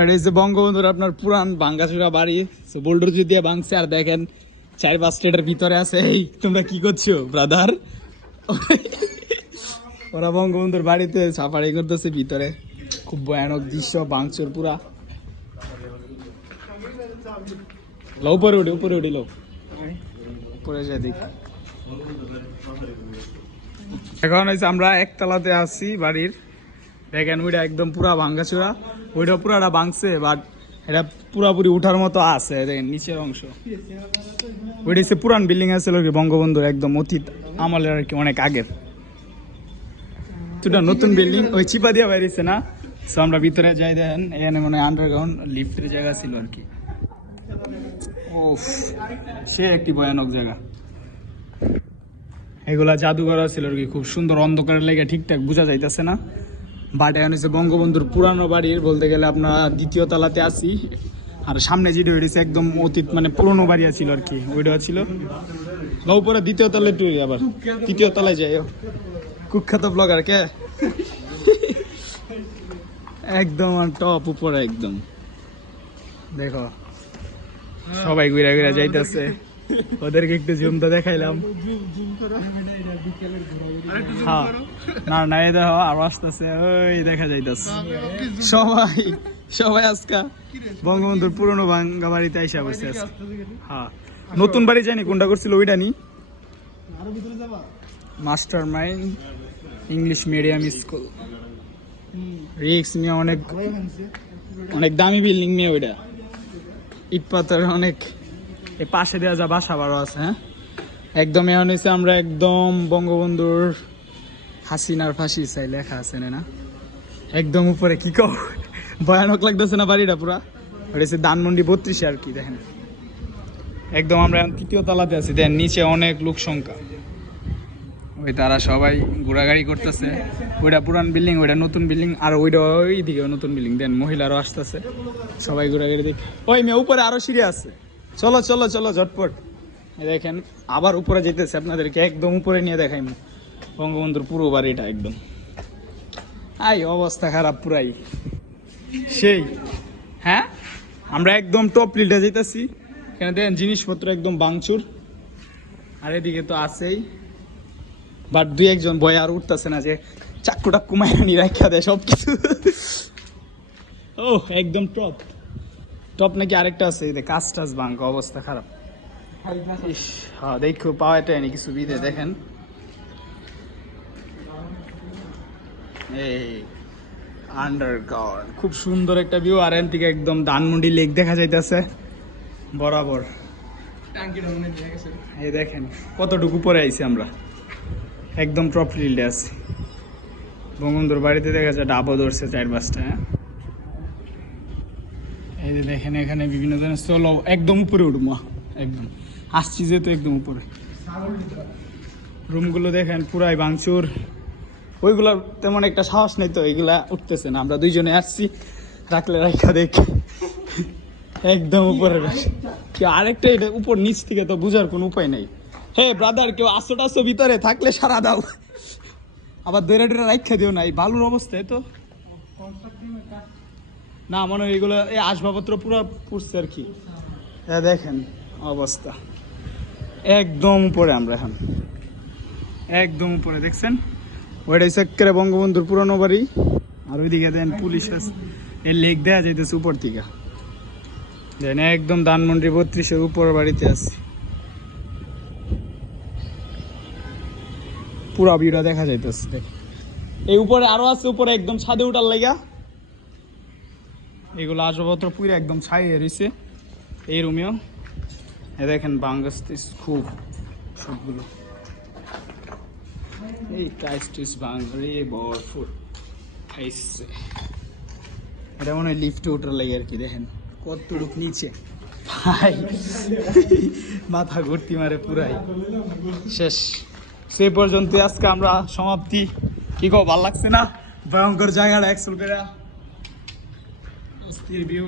আর এই যে বঙ্গবন্ধুর আপনার পুরান ভাঙ্গাচুরা বাড়ি, বোল্ডার দিয়ে ভাঙছে। আর দেখেন 4-5 স্টেটের ভিতরে আছে। এই তোমরা কি করছো ব্রাদার? ওরা বঙ্গবন্ধুর বাড়িতে সাফারি করতেছে ভিতরে। খুব ভয়ানক দৃশ্য, ভাঙচুর পুরা। উপরে উঠি লো, উপরে যাই দেখ। এখন হয়েছে আমরা একতলাতে আছি বাড়ির। দেখেন ওইটা একদম পুরা ভাঙ্গাচুরা, ওইটা পুরাটা ভাঙছে, বাট এটা পুরাপুরি উঠার মতো আছে। দেখেন নিচের অংশ, ওইটা হচ্ছে পুরান বিল্ডিং আছে বঙ্গবন্ধুর একদম অতীত আমলের আর কি, অনেক আগের। দুটা নতুন বিল্ডিং ওই চিপা দিয়া বাইরেছে না। সো আমরা ভিতরে যাই, দেখেন এখানে মানে আন্ডারগ্রাউন্ড লিফটের জায়গা ছিল আর কি। ও সে একটি ভয়ানক জায়গা। এগুলা জাদুঘর ছিল আর কি, খুব সুন্দর। অন্ধকারের লেগে ঠিকঠাক বোঝা যাইতেছে না। বাট এখন হচ্ছে বঙ্গবন্ধুর পুরানো বাড়ির বলতে গেলে আপনার 2য় তলাতে আছি। আর সামনে যেটা হয়েছে একদম অতীত মানে পুরোনো বাড়ি ছিল আর কি, ওইটা ছিল। উপরে 2য় তলায় টুই, আবার 3য় তলায় যাই। কুখ্যাত ব্লগার কে একদম টপ উপরে একদম। দেখো সবাই ঘুরে ঘুরে যাইতেছে, ওদেরকে একটু জুমটা দেখাইলাম। হ্যাঁ না না, এই দেখো আরো আসতেছে, ওই দেখা যাইতেছে। সবাই আজকা বঙ্গবন্ধুর পুরনো ভাঙ্গা বাড়িতে আইসা বসে আছে। হ্যাঁ নতুন বাড়ি জানি কোনটা করছিল ওইটা নি, master mind English medium school. রিক্স নিয়ে অনেক দামি বিল্ডিং নিয়ে ওইটা, ইট পাথর অনেক। এই পাশে দেওয়া যা বাসা বারো আছে। হ্যাঁ একদম এখন হয়েছে আমরা একদম বঙ্গবন্ধুর হাসিনার ফাঁসি চাই লেখা আছে না, একদম উপরে। কি কও, ভয়ানক লাগতেছে না বাড়িটা পুরা? ওটা হচ্ছে ধানমন্ডি 32 আর কি। দেখেন একদম আমরা এখন 3য় তলাতে আছি। দেখেন নিচে অনেক লোক সংখ্যা, ওই তারা সবাই ঘোরাঘুরি করতেছে। ওইটা পুরান বিল্ডিং, ওইটা নতুন বিল্ডিং। আর ওইটা ওই দিকে নতুন বিল্ডিং। দেন মহিলারও আসতেছে, সবাই ঘোরাঘুরি দেখে। ওই মেয়ে উপরে আরো সিঁড়ি আছে, চলো চলো চলো ঝটপট। দেখেন আবার উপরে যেতেছে, আপনাদেরকে একদম উপরে নিয়ে দেখাই বঙ্গবন্ধুর পুরো বাড়িটা একদম। আই অবস্থা খারাপ পুরাই সেই। হ্যাঁ আমরা একদম টপ লিটে যেতেছি, কেন দেখেন জিনিসপত্র একদম ভাঙচুর। আর এদিকে তো আছেই, বাট 2-1 ভয় আর উঠতেছে না যে চাক্কুটা কুমায়নি রাখা দেয় সবকিছু। ও একদম টপ নাকি আরেকটা আছে, কাজ টাজ ভাঙা, অবস্থা খারাপ। হ্যাঁ দেখো পাওয়াটা নি কিছু বিদে। দেখেন এই আন্ডারগ্রাউন্ড, খুব সুন্দর একটা ভিউ। আর এন থেকে একদম ধানমন্ডি লেক দেখা যাইতেছে বরাবর। এই দেখেন কতটুকু পরে আইছি আমরা, একদম টপ ফিল্ডে আছি। বঙ্গবন্ধুর বাড়িতে দেখা যায় ডাবও ধরছে 4-5টা। হ্যাঁ এই যে দেখেন এখানে বিভিন্ন ধরনের। চলো একদম উপরে উঠবো, একদম আসছি যেহেতু একদম উপরে। রুমগুলো দেখেন পুরাই ভাঙচুর। ওইগুলো তেমন একটা সাহস নেই তো, এগুলা উঠতেছে না। আমরা 2 জনে আসছি, রাখলে রাখা দেখ একদম উপরে। কেউ আরেকটা এটা উপর নিচ থেকে তো বুঝার কোনো উপায় নেই। হে ব্রাদার, কেউ 800 ভিতরে থাকলে সারা দাও, আবার দৈরা রাখা দিও না। এই বালুর অবস্থায় তো না মনে হয় এগুলো এই আসবাবপত্র পুরো পুড়ছে আর কি। দেখেন অবস্থা একদম উপরে। আমরা এখন একদম উপরে দেখছেন, ওইটা হচ্ছে বঙ্গবন্ধুর পুরনো বাড়ি। আর ওইদিকে দেন পুলিশ আছে, এই লেক দেওয়া যাইতেছে উপর থেকে। দেন একদম ধানমন্ডি 32-এর উপর বাড়িতে আছে, পুরা ভিউটা দেখা যাইতেছে। এই উপরে আরো আছে, উপরে একদম ছাদে উঠার লাগা। এগুলো আসবাবপত্র পুরো একদম ছাইয়ে রয়েছে। এই রুমেও দেখেন ভাঙ্গাস খুব সবগুলো। এই টাইস ভাঙরে বরফুর খাইছে। এটা মনে হয় লিফটে ওঠার লাগে আর কি। দেখেন কতটুক নিচে, ভাই মাথা ঘুরতি মারে পুরাই শেষ। সে পর্যন্ত আজকে আমরা সমাপ্তি। কি কো, ভালো লাগছে না ভয়ঙ্কর জায়গাটা? এক্সেল করে অস্থির ভিউ।